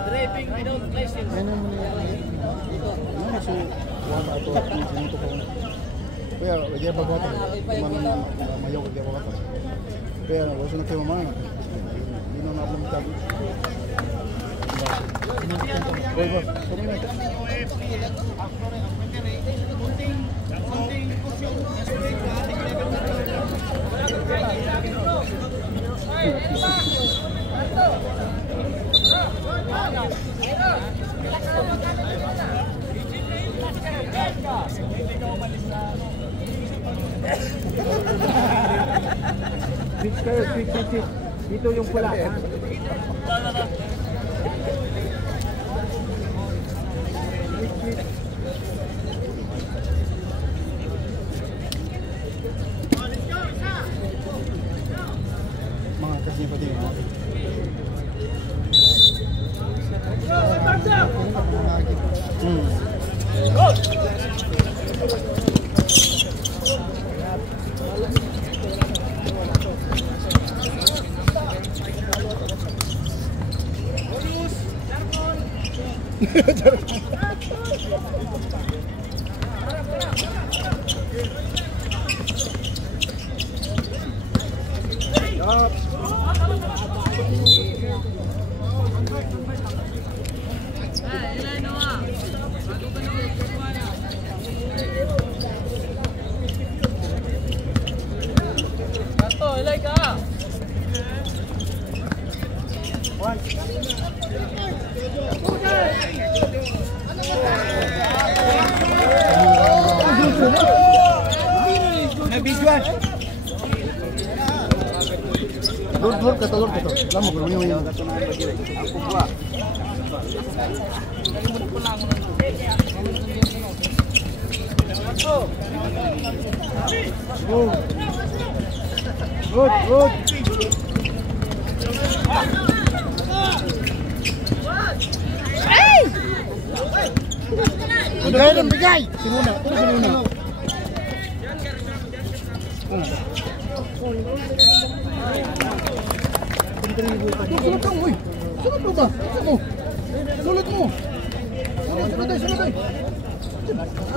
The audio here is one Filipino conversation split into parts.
Driving without license. Kaya lagi apa kata? Mana mayau lagi apa kata? Kaya wala na kayo mana? Hindi na nablong tabi. Switch kayo, switch. Dito yung pula. Mga kasi pa din. Lord kata. Lama ko yung ako ba. Good. Hey! Bigay. Sinuna. Sunod mo ba? Sulit mo. Sunod.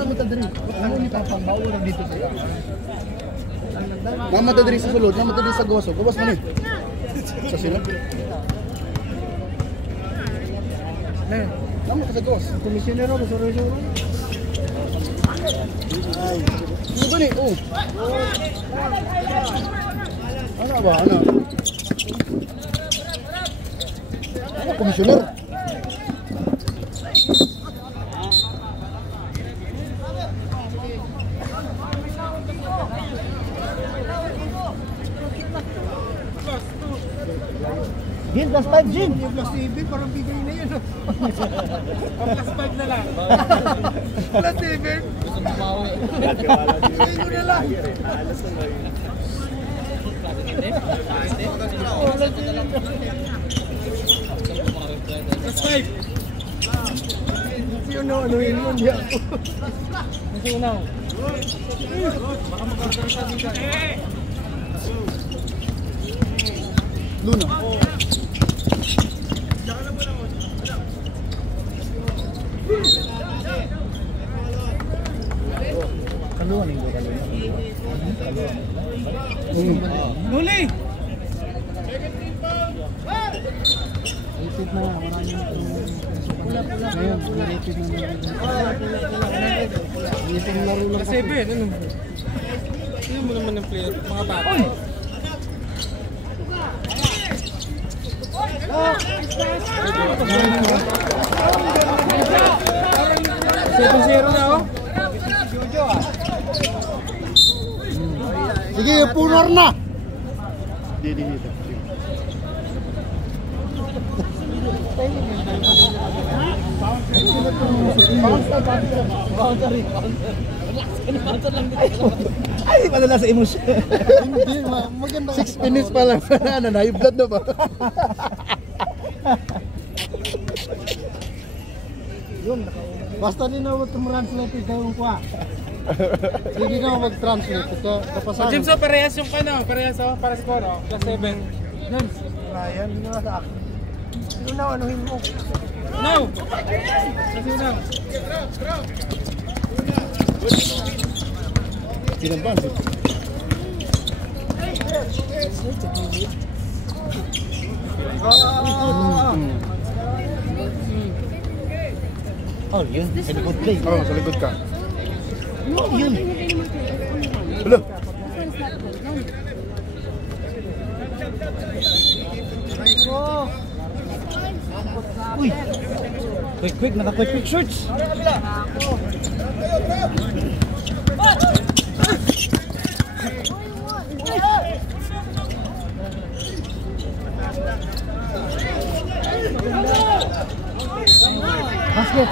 Matadari. Ano ni Papang Bawal dito sila? Matadari sa sulod, matadari sa gawas. Gawas mo ni. Sa sinag. Namu ka sa gawas. Komisyoner ako sa resort. Ano ba ni? Ano ba? Ano komisyoner? Gin, plus 5, Gin! Yung plus 7, parang bigay na yun. Plus 5 na lang. Plus 7? Gusto mo mawi. Bigay ko na lang. Plus 5! Sino anuhin mo? Hindi ako. Sino? Baka magkakaroon sa bigay. Luna. Kaluan ito, kaluan. Luli! Ipit na, maraming pula-pula. Ngayon, ipit na. Ipit na laro lang. Kasi Ben, ano? Sino mo naman ng player? Mga bata. 7-0 na, oh. Sige, punor na. Dito. Boundary. Relax ka na, bouncer lang dito. Ay, madala sa emosyon. Hindi, maganda. 6 minutes pa lang na high blood na ba? Basta din na mag-translate ito yung kuha. Hindi na mag-translate ito. James, so parehas yung parehas para sa koro, plus 7. James, Ryan, hindi na sa akin. Sino na, anuhin mo? No! Kasi na. Pinambang. Oh, yun. Sa likod play. Oo, sa likod ka. Yun. Hello. Uy. Quick, naka-quick shorts. Basket.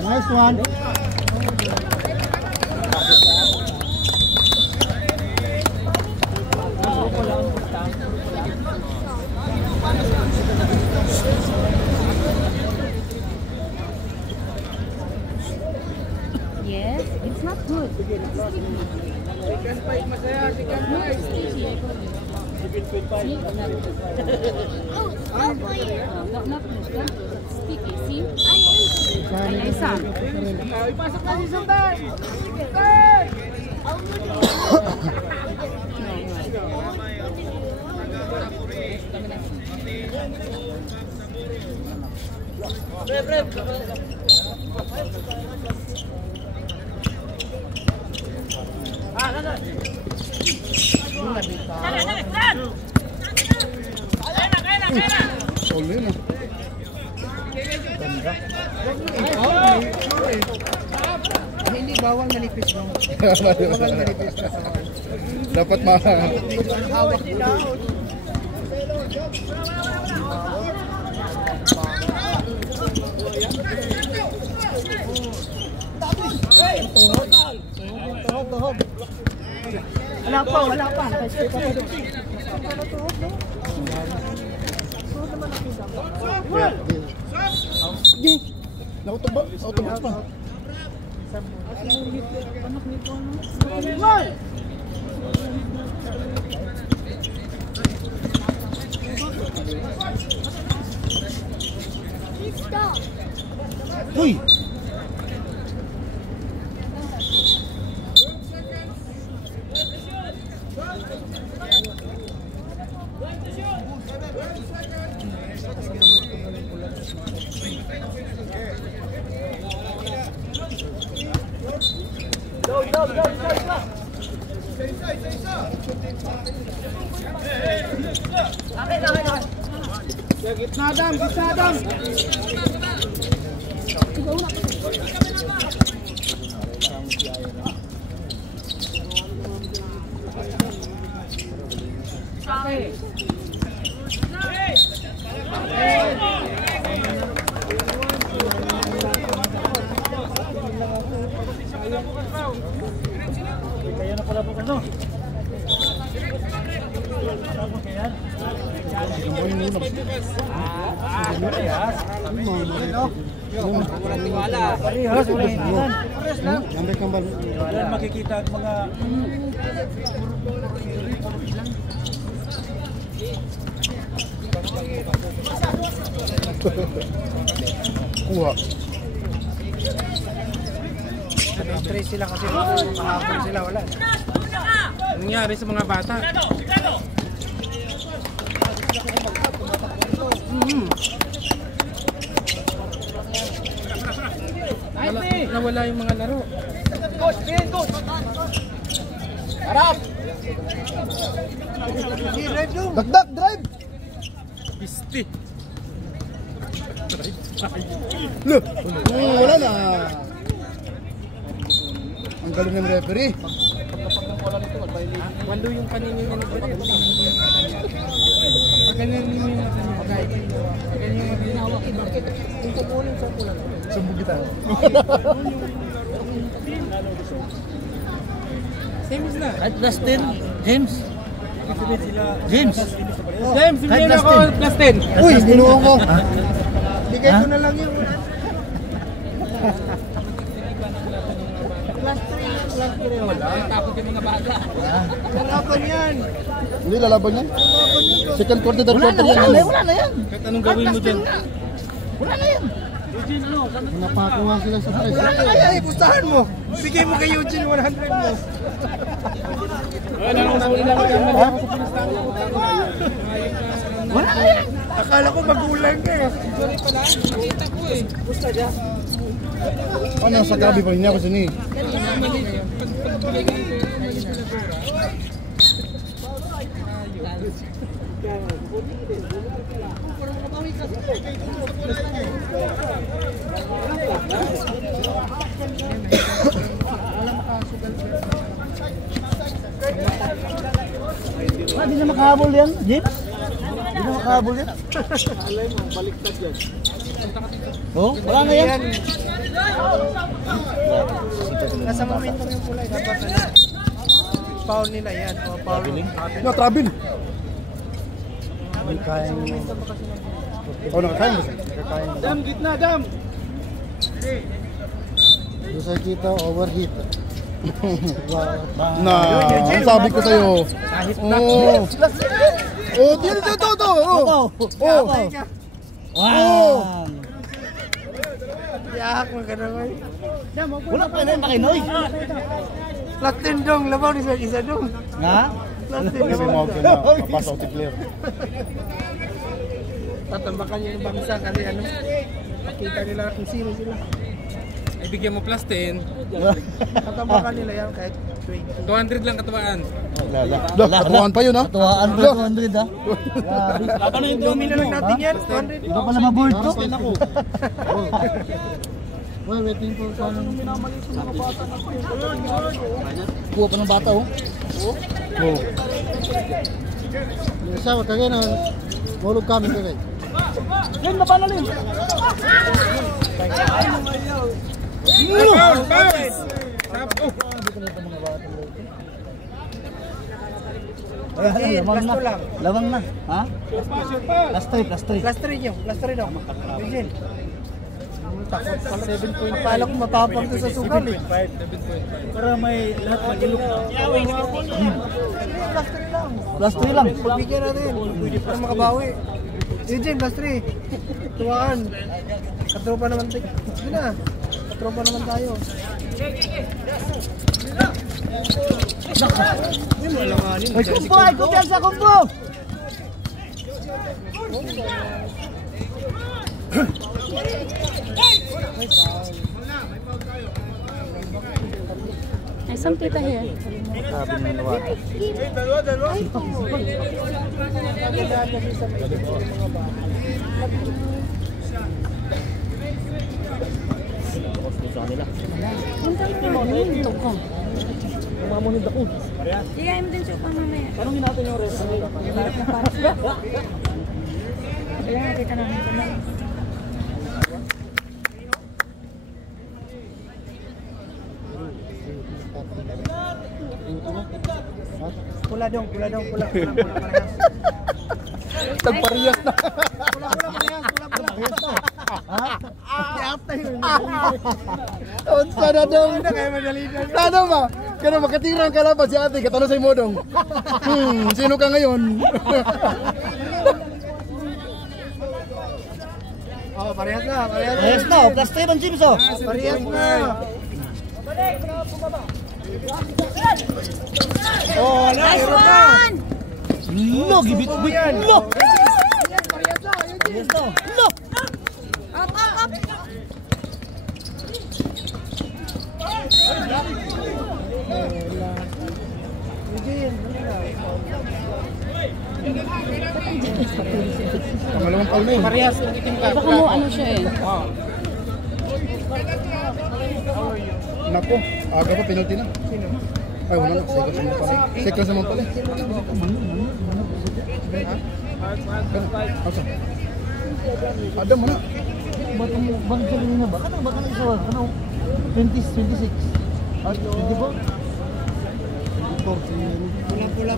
Nice one. Yes, it's not good. It's sticky. No, it's sticky. See? Oh, boy. Not loose, don't lose. It's sticky, see? Ay, isa. Ipasok na si Sultan! Solo yun ah. Hindi bawal manipis no. Bawal manipis. Dapat ma... Hawak nila. Tuhod. Wala pa. Autobox pa. Uy. Gitna Adam! Kaya na pala po ano? Parehas, wala hingitan. Gamay kang bal. Wala makikita ang mga Kuha. Trace sila kasi kahapon sila, wala. Anong nangyari sa mga bata? Nawala yung mga laro. Harap! Dakdak, drive! Pisti. Look! Wala na. Ang galing ng referee. Walo yung paningin niya nito. Ganyan yung Sumbog kita. same is na. Kahit plus 10, James. James. James, hindi na ako plus 10. Uy, ginuo ko. Bigay ko na lang yung... Tapos yung mga bata. Lalaban yan. Hindi, lalaban yan. Second quarter, third quarter yan. Wala na yan. Kahit anong gawin mo dyan? Wala na yan. Napakuha sila sa press. Wala na kaya, ipustahan mo. Bigay mo kay Eugene 100 mo. Wala na yan. Akala ko magulang ka eh. Nakita ko eh. Ano, sa gabi pa niya ako sini. Di na makahabol yan, James. Di na makahabol yan. Oh, wala na yan. Nasa momentum yung kulay. Dapat na. Foul nila yan. O, foul. No, trabil. Oh, nakakain mo siya. Dam, gitna, dam. Doon sa kita, overheat. Na, ang sabi ko sa'yo. Oh. Oh, dito. Oh. Oh. Wow. Iyak mo ka naman. Wala pa na yung makinoy. Latin dong. Labaw ni isa dong. Nga? Latin Kasi dong. mo ako na, papasaw ti clear. Tatambakan niyo yung bangsa kasi ano. Makita nila kung sino sila. Ay, bigyan mo plus 10. Tatambakan nila yan kahit 20. 200 lang katuwaan. Katuwaan pa yun, ha? Katuwaan pa 200 ha. Grabe. Ano yung dumi na lang natin yan? 200. Iba pala maboard to. Well, waiting for paano. Kuha pa ng bata oh. Oh. Isa, wag kagaya na. Mahulog kami kagaya. Lin, baba na Lin. Foul! Sapo! Lawang na. Lawang na. Ha? Plus 3. Plus 3 nyo. Plus 3 daw. Eugene. 7.5. Pala ko matapang to sa sugal eh. 7.5. Para may lahat magilok. Plus 3 lang. Plus 3 lang. Pagbigyan natin. Para makabawi. Eugene, plus 3. Tuwaan. Katropa naman tayo. Sige na. Katropa naman tayo. Ay, kumpo! Ay, kumpiyansa, kumpo! Ay, some tita here. Punta mo na yun. Ito ko. Mamunid ako. Iyayin mo din siya pa mamaya. Tanungin natin yung rest. Kaya nakita namin ito na. Pula dong, pula parehas. Tagparehas na. Pula parehas. Sana dong. Kaya madali na. Sana ba? Kaya makatirang ka laban si ate. Katano sa'yo mo dong. Sino ka ngayon? Oh, parehas na. Ayos na, oh. Plus 3 ang James oh. Parehas na. Oh, na, Nice meron na. one! Lo, gibit-bit. Lo! Yes, no. Lo! Up, up, up! Pangalawang foul na yun. Parehas ng itim ka. Baka mo ano siya eh. Nako, aga pa penalty na. Ay, wala na. Seconds naman pala. Asa? Adam, mana? Bang galing na ba? Kanang baka nang isawa? Kanang 26. At di ba? Pula.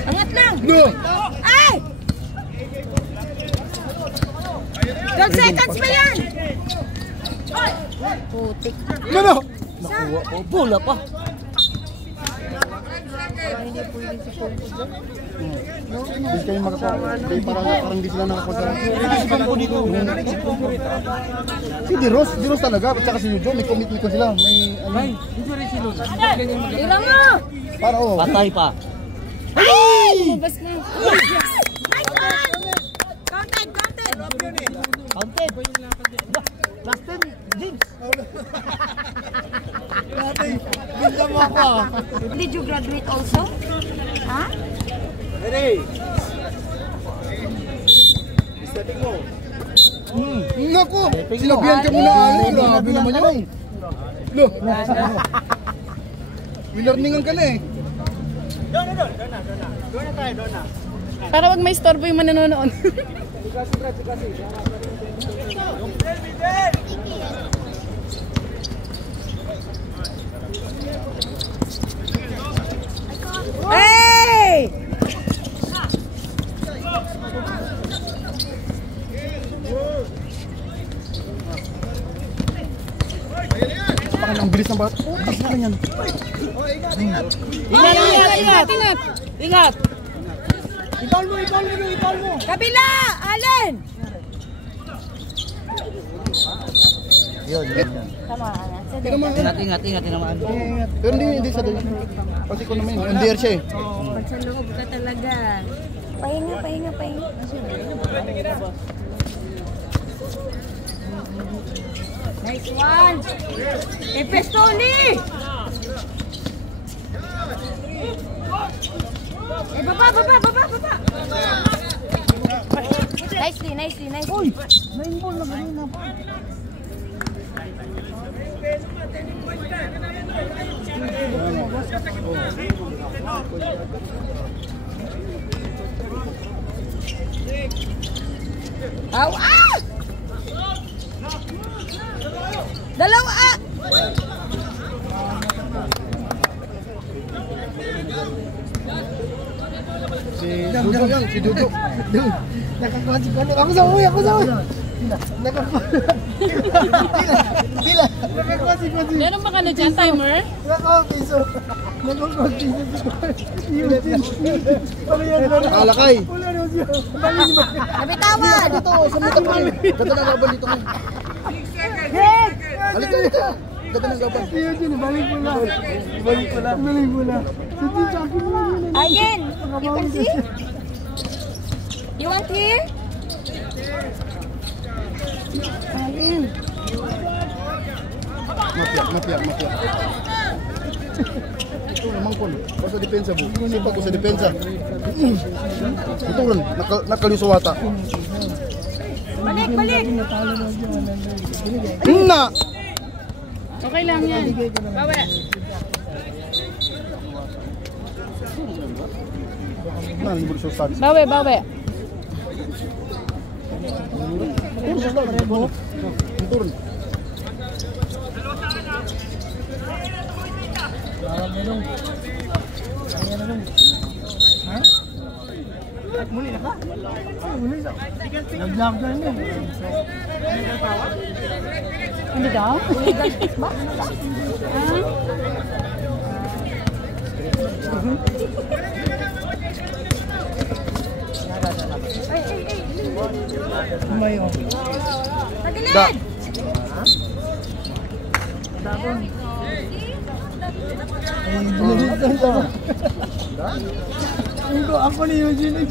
Angat lang! No! Ay! 12 seconds pa yan! Putik. Mana? Nakuha ko. Bola pa. Hindi kayo makakuha. Parang di sila nakakuha. Si Diros talaga. At saka si Yujo, may commitment ko sila. May ano. Tira mo! Para oh. Patay pa. Lumabas na. Nice one! Counted! Counted. Last 10, James. Ganda mo ako. Did you graduate also? Ha? Ready? Stepping mo. Naku! Sinabihan ka muna. Grabe naman yun. Lo! Wilarningan ka na eh. Doon na tayo. Para wag may istorbo yung manonood. Hey! Bakit ang bilis ng bata? Oh, kasi na yan. Ingat! Ibal mo. Kabila! Allen! Yun. Tama ka na. Sa Hindi naman. Ingat naman. Pero hindi sa doon. Kasi ko naman yun. Under siya eh. Pag sa loob ka talaga. Pahinga. Nice one! Epestoli! Baba! Nicely. Uy! Nine ball na kanina pa. Aw! Ah! Dalawa! Ah! Si Dudo yan. Si Dudo. Nakakuha si Kano. Ako sa uwi. Nakakuha. Gila. Nakakuha si Kano. Meron ba ka na dyan, timer? Nakakuha piso. Nakakuha piso. Ano yan? Nakalakay. Wala naman siya. Nabitawan! Dito, sa mata ko. Ganda ng laban dito. Head! Halika. Ganda ng laban. Iyon yun. Balik mo lang. Si Jackie mo lang yun. Again! You can see? You want here? Again. Mapiyak. Ito naman ko. Sa depensa po. Sipag ko sa depensa. Ito rin. Nakalusawata. Balik! Na! Okay lang yan. Bawa. Nalibot sa start. Bawi. Ito rin. Muli na ka? Muli na. Nag-vlog na yun. Ano daw? Umayo. Da. Ako ni Eugene.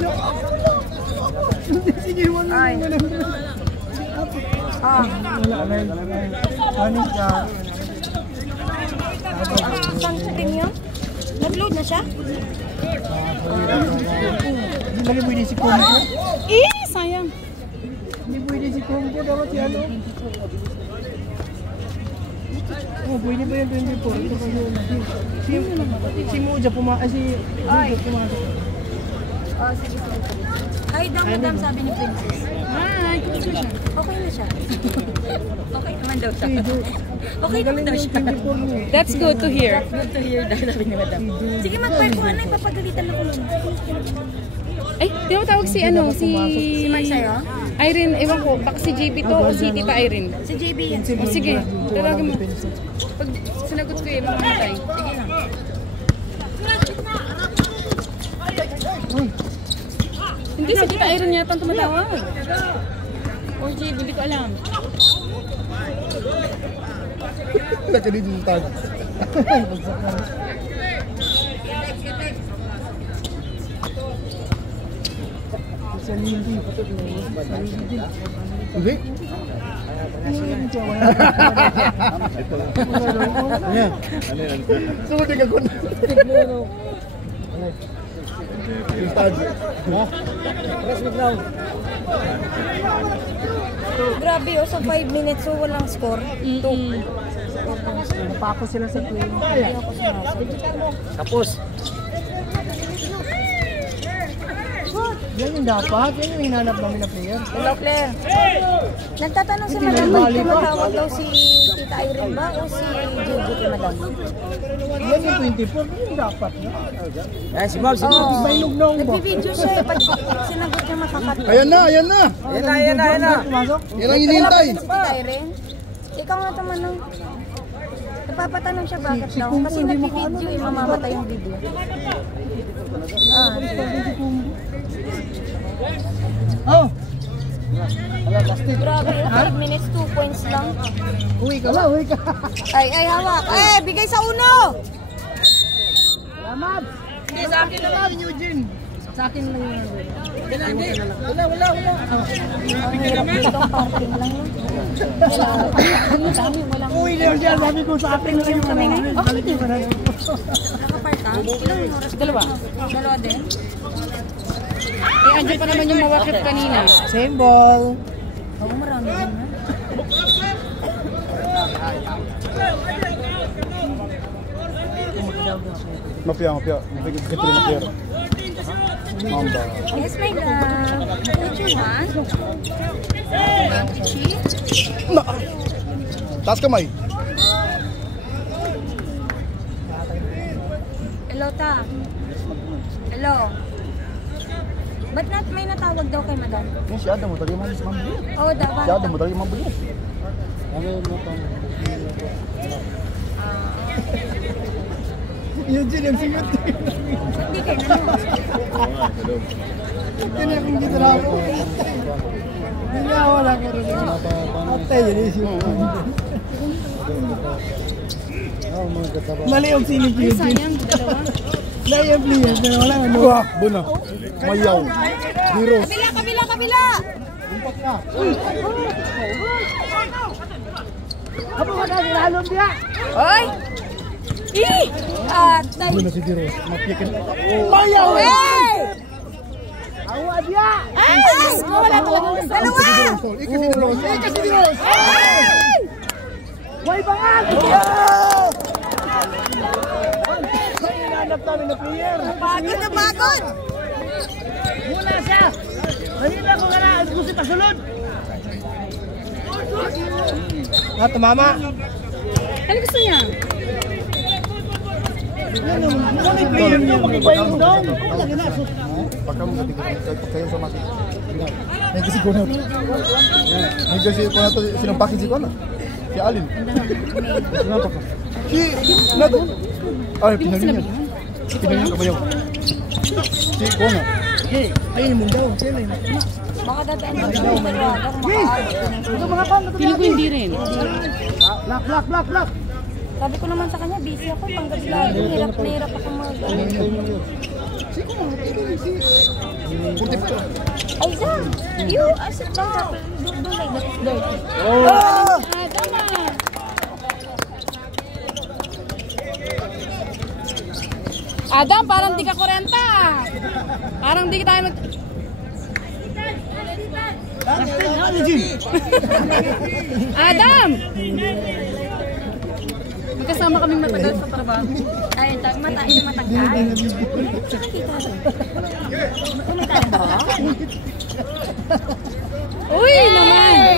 Sige, wala na. Kanin ka. Saan sa yun? Nag-load na siya? Hindi ba pwede si Kumpo? Sayang. Hindi pwede si Kumpo. Dapat si ano? Oh, pwede ba yung 24? Si Moja pumasok. Si Moja pumasok. Oh, sige. Hi daw, madam, sabi ni Princess. Hi, kumusta siya? Okay na siya. Okay naman daw siya. Okay naman daw siya. That's good to hear. Good to hear daw, sabi ni madam. Sige, mag-park ko. Ano, ipapagalitan ako nun. Ay, di mo tawag si ano? Si Mark sa'yo? Irene, ewan ko, baka si JB to o si Tita Irene. Si JB yan. O sige, talaga mo. Pag sinagot ko yung mamatay. Sige lang. Hindi, si Tita Irene yata ang tumatawag. O JB, hindi ko alam. Nakalit yung tag. Hindi. Sulit ka kun. Yung tag. Grabe, oh, sa 5 minutes, so walang score. Napako sila sa play. Hindi ako sumasok. Tapos. Yan yung dapat. Yan yung hinanap namin na player. Hello, Claire. Nagtatanong si madam, bakit tumatawag daw si Tita Irene ba o si JB kay madam? Yan yung 24. Yan yung dapat. Si Bob, si Bob. May lugnong ba? Nag-video siya eh. Pag sinagot niya makakat. Ayan na, ayan na. Ayan na. Pumasok? Yan ang hinihintay. Si Tita Irene? Ikaw nga tumanong. Napapatanong siya bakit daw. Kasi nag-video eh, mamamatay yung video. Oh! Grabe, 5 minutes, 2 points lang. Uwi ka ba? Uwi ka. Ay, hawak. Eh, bigay sa uno! Salamat! Hindi, sa akin na lang, Eugene. Sa akin lang yun. Wala. Dito ang parking lang yun. Uwi na siya. Sabi ko sa akin lang yun. Nakapark ka? Ilang oras? Dalawa. Dalawa din? Eh, andyan pa naman yung mawakit kanina. Same ball. Oo, marami din na. Mafia. Kita mafia. Mamba. Yes, my love. What you want? Taas kamay. Hello, ta. Hello. Ba't may natawag daw kay madam? Yung siya, mo talaga mambili. Oo, dapat. Siya, mo talaga mambili. Eugene, ang sigot. Hindi kayo naman. Ito na akong gitara ako. Hindi na wala ka rin. Atay, yun yung sigot. Mali ang sinig Ay, Eugene. sayang, dalawa. Dahil ang player, pero wala ano. Wah, buna. Mayaw. Zero. Kabila! Abo ka na, lalong diya. Hoy! Atay! Buna si Zero. Mafia ka. Mayaw! Hey! Awa diya! Ay! Wala talagang dalawa! Ika si Zero. Ay! May bangag! Ay, hinanap namin na player. Pagod na pagod! Muna siya! Kanina ko nga na, gusto pasulod! Tumama! Ano gusto niya? Ano yung player niya? Mag-ibayong down! Pagka mo kayo sa mati. May kasi ko na. May kasi ko na to sinong package ko na. Si Alin. Si Nato. Ay, pinagin niya. Pinagin ka ba yun? Si Kona. Ayun mo daw. Baka dadaan na siya ng dalawa. Ito mga pan! Feeling ko hindi rin. Lock! Sabi ko naman sa kanya, busy ako, panggabi lagi. Hirap na hirap ako mag... Ay, Zam! You, sit down. Do like that, it's dirty. Tama. Adam, parang di ka 40. Parang di tayo mag... Adam! Magkasama kaming matagal sa trabaho. Ay, mata yung matangkad. Saan nakita? Kumita ba? Uy, naman!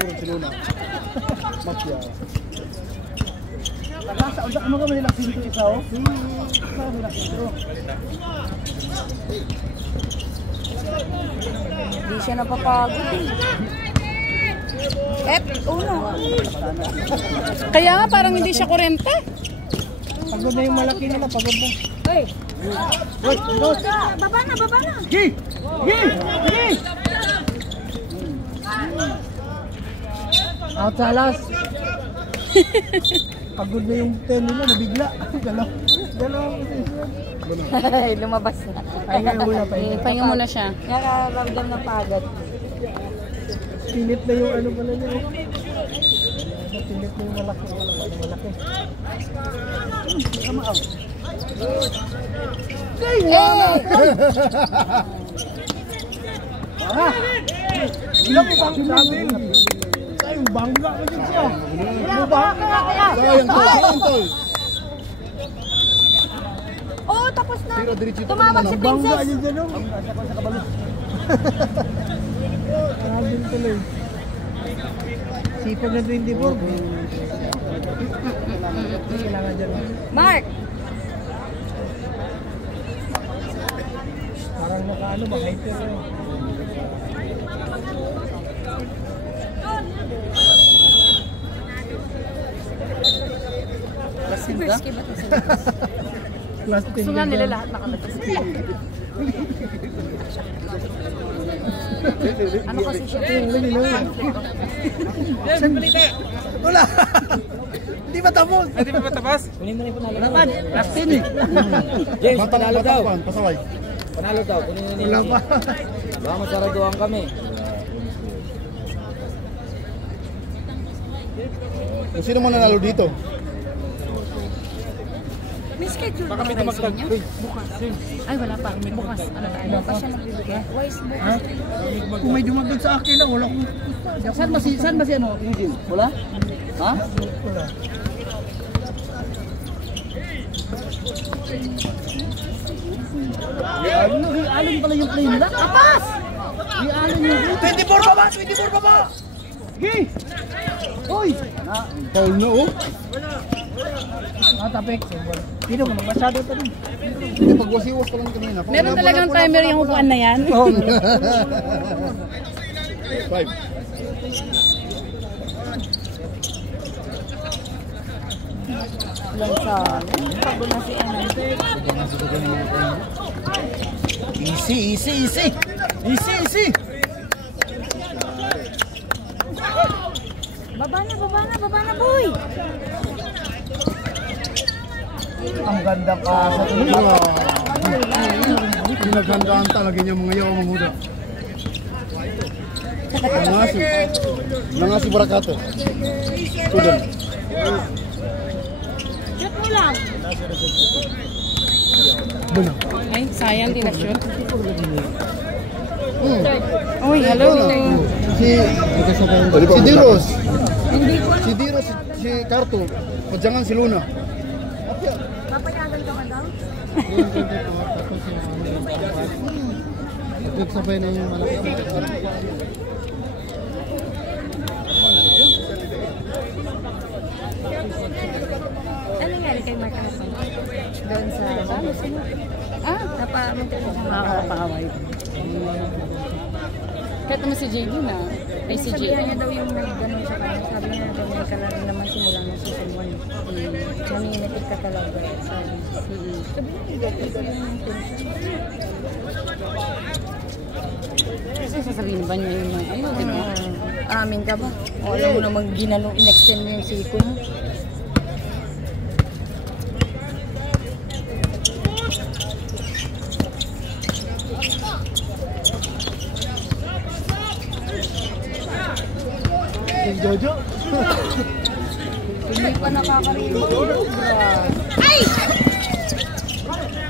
Puro si Luna. Mafia. Sa udak mo ka malilaksin ko ikaw? Hindi siya napapagod eh. Uno. Kaya nga parang hindi siya 40. Pagod na yung malaki nila, pagod na. Hey! Dos! Baba na, baba na! Gi! Gi! Gi! Out sa alas. Pagod na yung 10 nila, nabigla. Galaw. Lumabas na. Pahinga muna, pahinga. Pahinga muna siya. Nakaramdam ng pagod. Pilit na yung ano pala niya. Pilit na yung malaki. Come out. Hey! Ilang isang sabi. Sayang bangga kasi siya. Sayang tol. Oo, tapos na. Tira diretso ito. Tumawag si Bangga Princess. niya dyan. Asya ko sa kabalo. Sabi tuloy. Sipag na 24. Kailangan dyan. Mark! Parang naka-ano ba? Hyper eh. Risky ba ito sila? Plastic. Gusto nga nila lahat nakalagay. Ano kasi siya? Wala! Hindi ba tapos? Hindi pa matapos? Laban! Laksin eh! James, panalo daw. Pasaway. Panalo daw, kunin na Wala nila. pa. Baka masaraduhan kami. Kung sino mo nanalo dito? May schedule Baka may ba kayo sa tumagtag. inyo? Ay, wala pa. May bukas. Ano tayo? Pa siya nagbibigay? Why is bukas? Kung may dumagdag sa akin lang, wala akong... Saan ba si ano? Eugene? Wala? Ha? Wala. Alin pala yung play nila? Apas! Alin yung... 24 baba! 24 baba! Gi! Uy! Paul na oh. Tapik. Sino mo? Masyado pa rin. Hindi pagwasiwas ka lang kanina. Meron talagang timer yung upuan na yan. Oo. 5. Lang sa... Pagod na si Emma. Easy! Baba na, boy! Ang ganda ka sa Pinaghandaan talaga niya mga yaw mga muda. Nangasi barakato. Sudan. Shoot mo lang! Ay, sayang, di na-shoot. Uy, hello. Si Diros. Si Carto. Padyangan si Luna. Papayagan ka ba daw? Sabay na yung malaki. Ano nangyari kay Mark Alapang? Doon sa... Nakakapakaway. Kahit naman si JD na. Ay, si Sabihan niya JD. daw yung may ganun sa kanya. Sabi niya ganyan ka na rin naman simula ng season 1. Naninitig ka talaga. Sabi niya, ito yung intention. Kasi sasabihin ba niya yung ano, di ba? Amin ka ba? O, alam mo namang in-extend mo yung siko mo. Jojo. Hindi pa nakakarinig. Ay!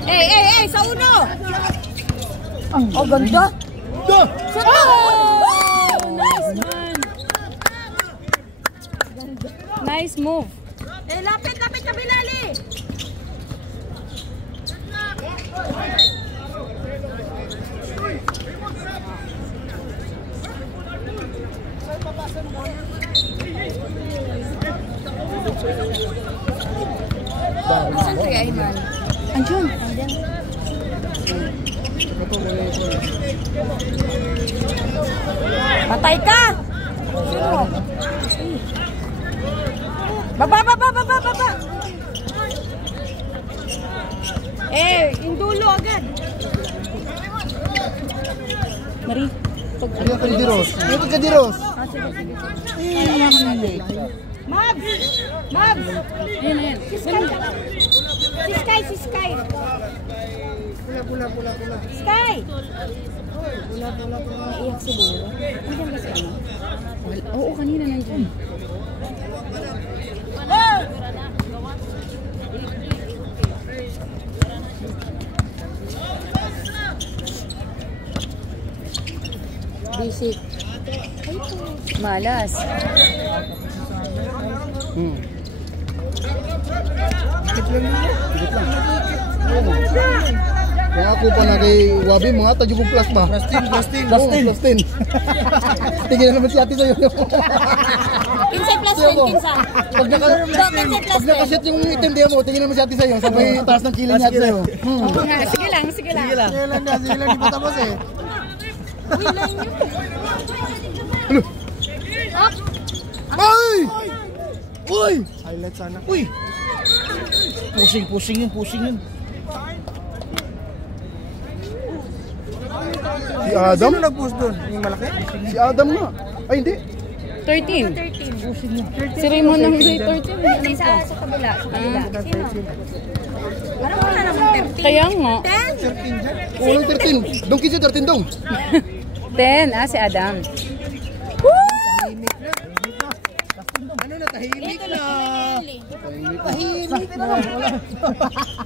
Eh, sa uno! Oh, ganda! Sato! Nice man. Nice move. Lapit ka, Bilali! Saan si Ayman? Andiyan. Patay ka! Sino? Baba! Yung dulo agad. Mari. Ano ka Diros? Ano ka Diros? Mabs! Ayan. Si Sky! Pula. Sky! Naiyak siguro. Nandiyan ba si ano? Oo, kanina nandiyan. Basic. Malas. Kung ako pa na kay Wabi, mga tadyo kong plus ba? Plus 10. Tingin na naman si ate sa'yo. Kinsa plus 10, kinsa? Pag nakaset yung item diya mo, tingin naman si ate sa'yo. Sabay taas ng killing niya sa'yo. Sige lang. Sige lang, di pa tapos eh. Ay! Uy! Highlight sana. Uy! Pushing yun. Si Adam? Sino nag-post doon? Yung malaki? Si Adam na. Ay, hindi. 13. Si Raymond ang 13. Hindi sa kabila. Sino? Parang wala naman 13. Kaya nga. 10? Walang 13. Dong kasi 13 dong. 10. Si Adam. Ano na, tahimik na.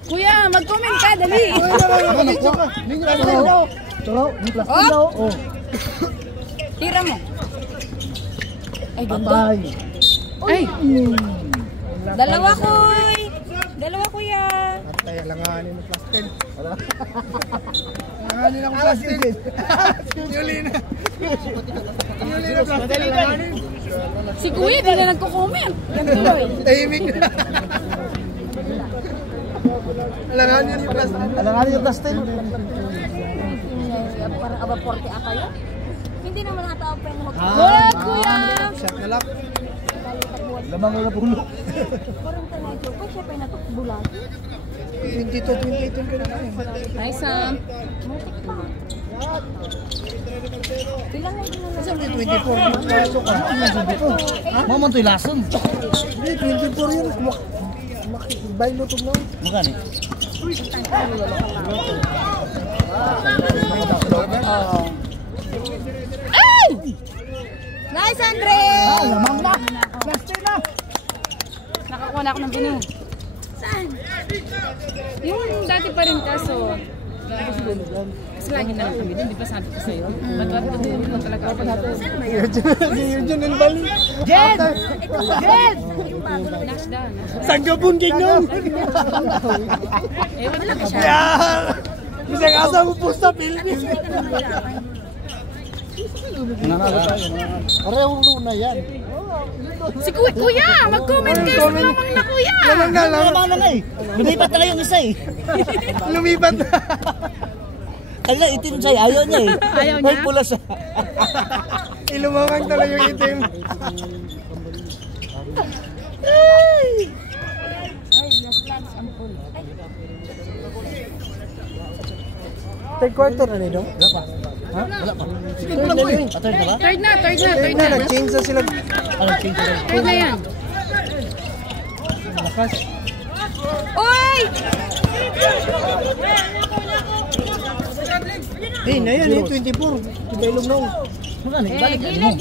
Kuya, mag-comment ka, dali. Tira mo. Ay, ganda. Ay, Dalawa, kuya. Kaya langanin mo plus 10. Langanin ako plus 10. Yuli na plus 10. Langanin. si Kuya, di na nagko-comment. Yan tuloy. Tahimik na. Langanin yung plus 10. Alanganin yung plus 10. Parang aba 40 ata yun. Hindi naman ata ako pwede Good, Kuya. Shot na lang. Lamang na pulo. Parang tanay ko, siya pa na ito bulan. 22, 28 yung kailangan. Nice, Sam. Bilang na din Kasi may 24. Pasok ka. Maman to'y lason. Hindi, 24 yun. Bay lutog na. Magkano? Ay! Nice, Andre! Lamang na. Plus 10 na. Nakakuha na ako ng binu. Saan? Yung dati pa rin kaso. Kasi lagi na lang kami doon, di ba sabi ko sa'yo? Ba't mo talaga ako natin? Yun yung bali. Jed! Jed! Yung bago. Nash down. Sanggapon ganyan. Eh, wala ka siya. Yan! Isang asa mo po sa Philippines. Nanalo tayo. Parehong luna yan. Si Kuya! Mag-comment kayo sa lamang na Kuya! Lamang na, lamang na eh. Lumipat na yung isa eh. Lumipat na. Kaya itim sa'yo. Ayaw niya eh. Ayaw niya? May pula siya. Ilumawang talaga yung itim. Ay, last lance ang full. Ay, Third quarter na nito? Ha? Wala pa. Sige, Third na eh. Third na ba? Third na. Third na, nag-change na sila. Anong change na? Third na yan. Lakas. Uy! Di na yan eh, 24. Tibailog na. Gilid.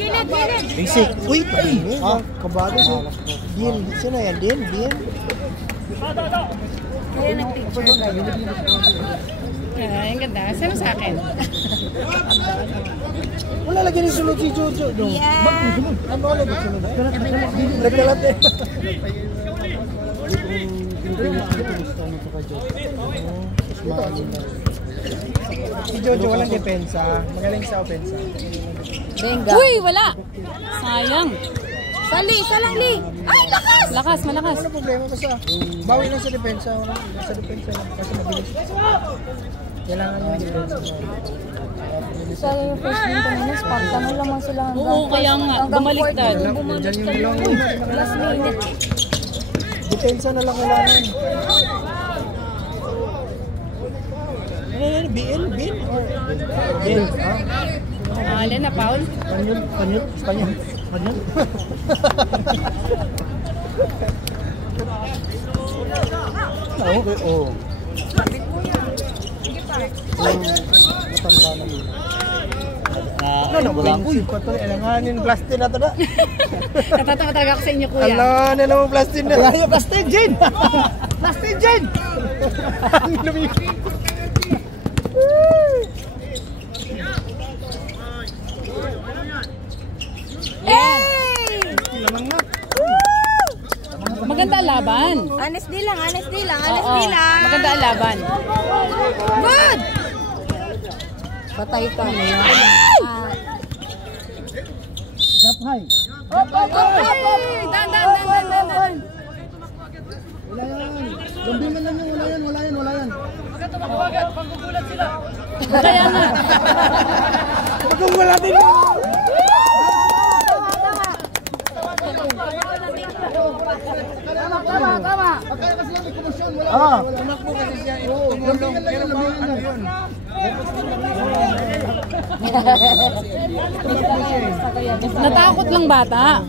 Basic. Uy, patingin. Kabado siya. Din, sino yan? Din? Kaya nag-picture kayo. Ang ganda. Sino sa akin? Wala lagi ng sunod si Jojo. Yeah. Ano wala ba sunod? Nagkalat eh. Si Jojo walang depensa. Magaling sa opensa. Benga. Uy, wala. Sayang. Sali. Ay, lakas! Lakas, malakas. Ano problema basta? Bawi lang sa depensa. Sa depensa lang. Kasi mabilis. Kailangan yung depensa. Sayang yung first game kanina. Sparta na lamang sila hanggang. Oo, kaya nga. Bumaliktad. Diyan yung lang. Last minute. Depensa na lang kailangan. Ano yan? BL? BL? Alin na, Paul? Spanyol. Okay, oh. Matanda na yun. Ano wala ko? Alanganin, plastic na ito na. Natatawa talaga ako sa inyo, kuya. Alanganin naman plastic na. Wala yung plastic, Jen! Plastic, Jen! Ang lumi. Hey! Lamang na. Maganda ang laban. Honest lang. Oo, maganda ang laban. Good! Patay ka. Jump high. Ay! Dan. Wala yan. Lambiman lang yan. Wala yan. Kaya nga. Kung wala din. Tama. Kaya kasi yung komosyon. Wala. Tumakbo kasi siya. Tumulong. Pero ano yun? Natakot lang bata.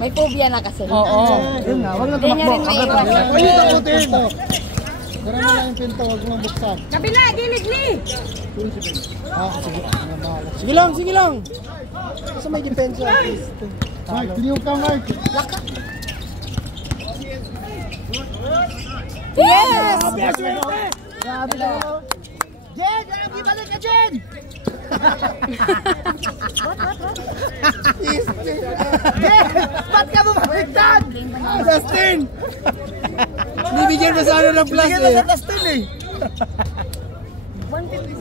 May phobia na kasi. Oo. Yun nga, wag na Hindi niya tumakbo. rin maiwas. Ay, takutin. Gara na lang yung pinto, wag mo buksan. Kabila, gilid ni! Sige. Sige lang. Sa may depensa. Mark, liw ka, Mark. Yes! Grabe lang ako. Jen! Balik ka, Jen! Jen! Ba't ka bumaliktad? Dustin! Bibigyan mo sa ano ng plus Bigyan mo eh. sa Dustin eh. 157.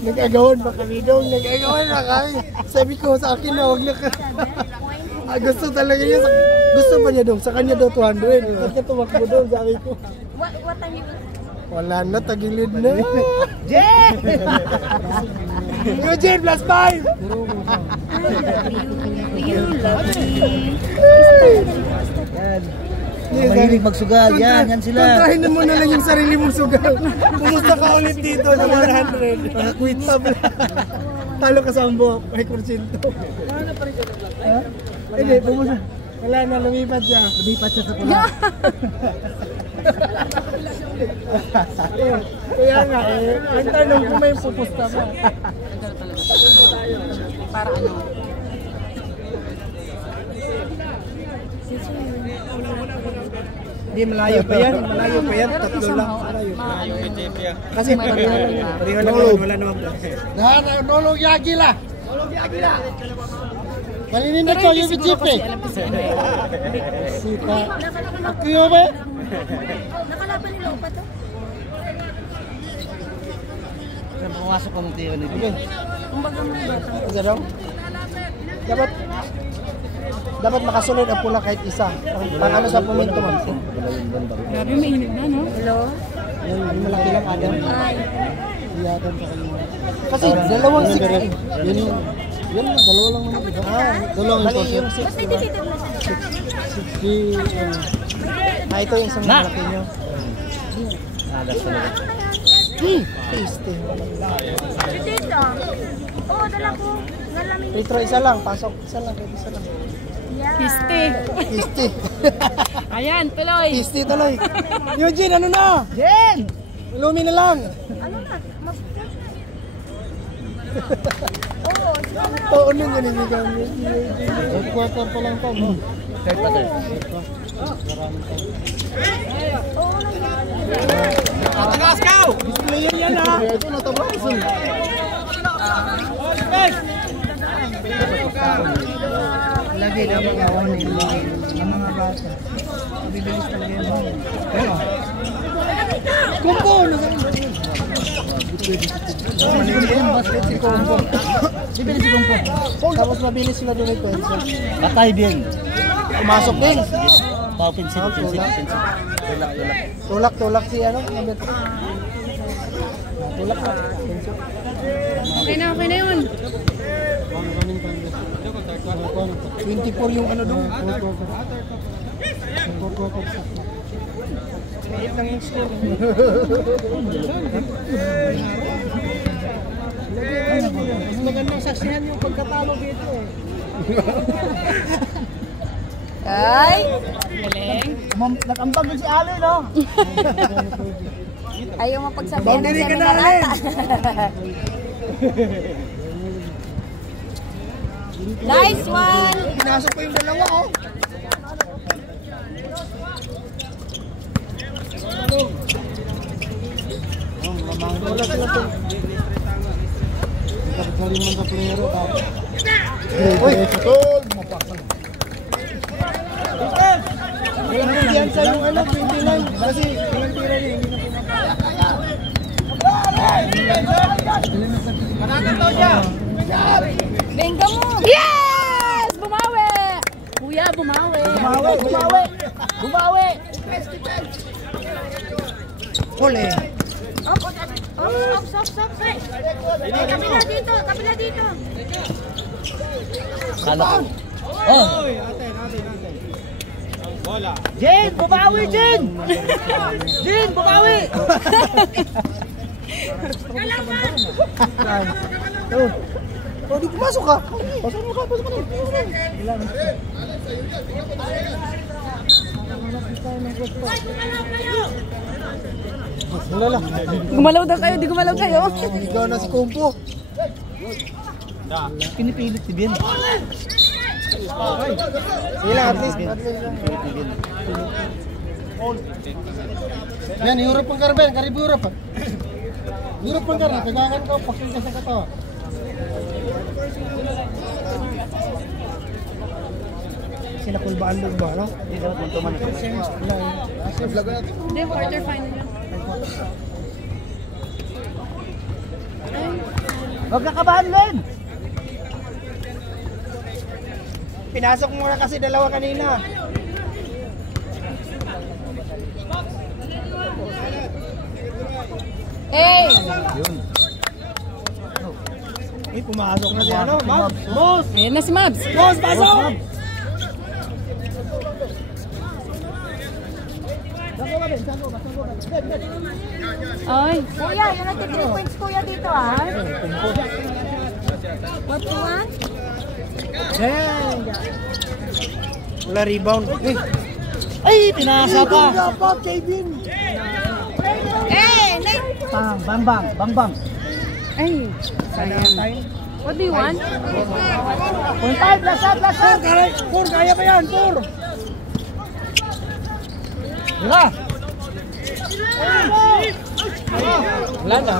Nag-agawan ba kami dong? Nag-agawan na kami. Sabi ko sa akin na huwag na ka. Gusto talaga niya. Gusto ba niya dong? Sa kanya daw 200. Ba't niya tumakbo dong? Sabi ko. What time you... Wala na, tagilid na. Jen! Eugene, plus 5! You love me. Mahilig magsugal. Yan sila. Kontrahin mo na lang yung sarili mong sugal. Kumusta ka ulit dito sa 100? Nakakwit. Talo ka sa ambok. May kursinto. Hindi, pumusta. Wala na, lumipat siya. Lumipat siya sa pula. Kaya nga eh, ang tanong kung may pupusta mo. Para ano? Hindi, malayo pa yan. Tatlo lang. Malayo pa. Kasi pareho lang yun, wala namang plus. Nolong Yagila. Malinin na to, yung jeep eh. Alam ko si ano eh. Sita. Akiyo ba? Nakalaban nila pa to? Pumasok ka mong tiyo nito. Kumbaga mo ba ito? Isa daw? Dapat makasunod ang pula kahit isa. Pang ano sa puminto mo. Grabe, mainit na, no? Hello? Yung malaki lang Adam. Hi. Kasi dalawang 6. Yan, dalawa lang naman. Dalawang Mali ito. yung 6. Ba't may dito na siya? Ito yung isang malaki nyo. Alas talaga. Tasty. Dito. Oo, dala ko. Nalamig. Retro isa lang, pasok. Isa lang. Yeah. Piste. Tasty. Ayan, tuloy. Tasty tuloy. Eugene, ano na? Jen! Lumi na lang. Ano na? Oo, Taon nun yan, hindi kami. Quarter pa lang to. Third pa, third. Displayer yan ha. Ito natabas. Lagi na mga awon ang mga bata. Bibilis talaga yan. Pero, kumpo! Malinis yung basket si Kumpo. Bibilis si Kumpo. Tapos mabilis sila doon ito. Patay din. Pumasok din. Offensive. Tulak si ano? Tulak na. Okay na yun. 24 yung ano doon. Liit lang yung score. Mas magandang saksihan yung pagkatalo dito eh. Ay! Galing. Nag-ambag din si Ali, no? Ayaw mapagsabihan Boundary ka na, Narata. Nice one! Pinasok pa yung dalawa oh. Wala sila to. Kapag-galing ng kaplero tapos. Uy! Tol! Mapasang. Walang kumpiyansa yung ano, 29. Kasi walang tira niya, hindi na Benga mo! Yes! Bumawi! Kuya, bumawi. Bumawi! Huli. Stop. Kabila dito. Kala ko. Oh! Jen! Bumawi, Jen! Jen, bumawi! Oh, di pumasok ka. Pasok mo ka. Wala lang. Gumalaw daw kayo, di gumalaw kayo. Ikaw na si Kumpo. Pinipilit si Ben. Sige lang, at least. Yan, Europe ang karben. Karib Europe. Europe ang karben. Tagangan ka, pakita sa katawa. Sinakulbaan doon ba, no? Hindi dapat magtuman. Hindi, quarter final yun. Huwag ka kabahan, Len! Pinasok mo na kasi dalawa kanina. Hey! Pumasok na si ano, Boss! Ayan na si Mabs. Boss, pasok! Ay, Kuya, yung nagti 3 points kuya dito ah. What you want? Wala rebound. Ay, pinasa ka! Dapat, Kevin! Eh, Bang. ay, sayang. What do you want? Point 5, last shot! Pur, kaya pa yan, Pur! Wala! Wala na.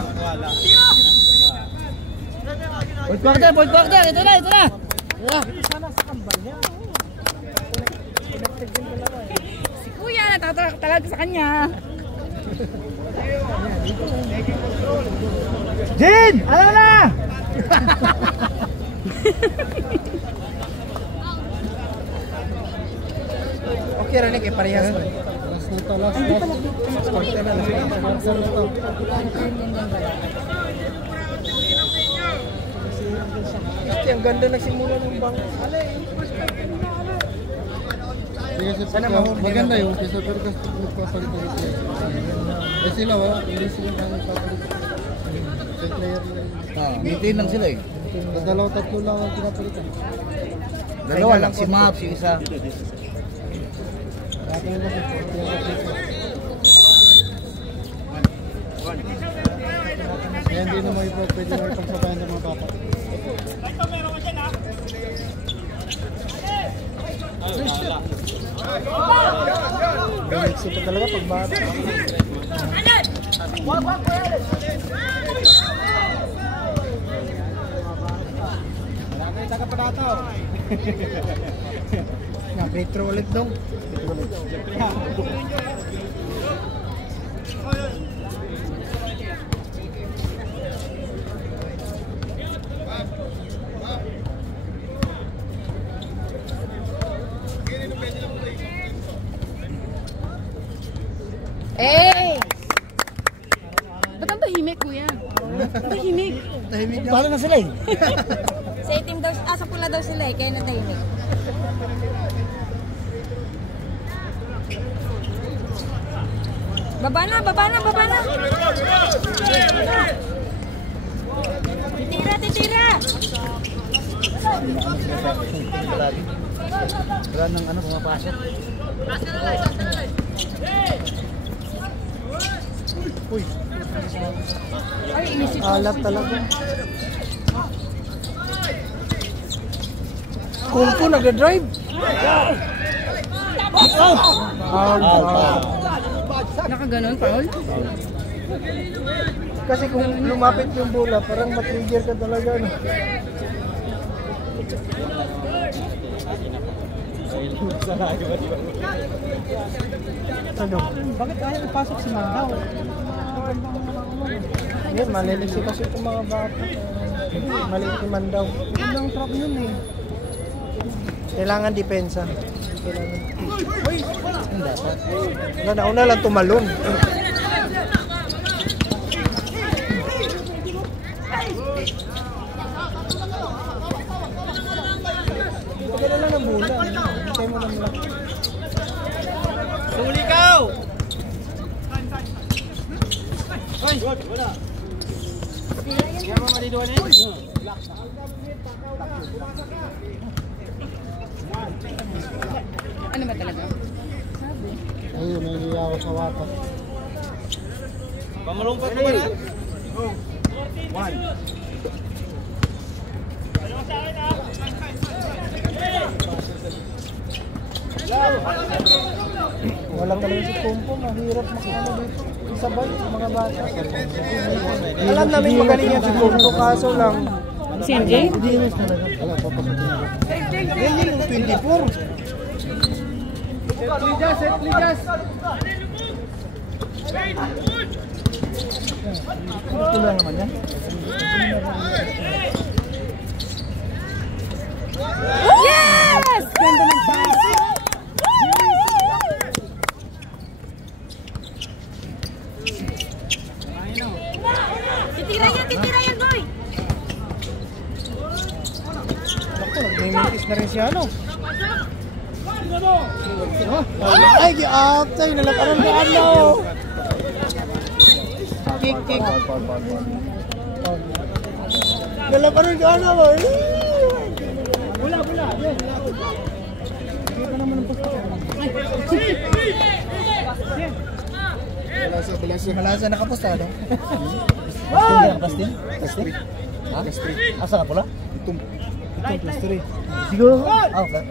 Point quarter! Ito na! Si Kuya, natatalak talaga sa kanya. Jin! Ano na? Okay, Ranik, eh, parehas ba? Last. Quarter na, last. Ang ganda nagsimula ng bang. Sana maganda yung umpisa pero kasi nagpapalit-palit sila. Eh sila hindi sila nagpapalit. Same player lang. Maintain lang sila eh. Dalawa tatlo lang ang pinapalitan. Dalawa lang si Maps, yung isa. Kaya hindi naman ito pwede na ipagsabayan ng mga bata. Exit talaga pag bata. Retro ulit dong. Eh! Ba't ang tahimik, kuya? Tahimik. Tahimik Paano na sila eh? Sa itim daw, sa pula daw sila eh, kaya natahimik. Baba na, baba na, baba na! Titira, titira! Wala nang ano, pumapasok. Uy, Ay, inisip ko. alat talaga. Kung po nagda-drive. Nakaganon, Paul? Kasi kung lumapit yung bola, parang matrigger ka talaga. No? Ano? Bakit ayaw ipasok si Mandaw? Yan, malilisi kasi itong mga bata. Maliit si Mandaw. Yun ang trap yun eh. Kailangan depensa. Kailangan. Nauna lang tumalon. Kailan lang ang bola. Hintay mo lang lang. Suli ka! Hoy! Kaya mo maliduan eh? Ano ba talaga? Ayun, nangyayari ako sa water. Pamalungkot mo ba na? Wala talaga si Kumpo, mahirap makano dito. Isabay sa mga bata. Alam namin magaling yan si Kumpo, kaso lang. Si MJ? Wala, papasok na. Yan yung 24. Ligas, ligas! Ito lang naman yan. Yes! Ganda ng pass! Titira yan, boy! Ako, nag-mintis na rin siya, ano? Ay, gi-outsay, nalakaroon na ano! Kick. Nalakaroon ka ano, boy! Bula. Kita naman ang pusto. Malasa nakapusta, no? Casting? Ha? Asa ka pula? Itong plus 3. Siguro. Okay.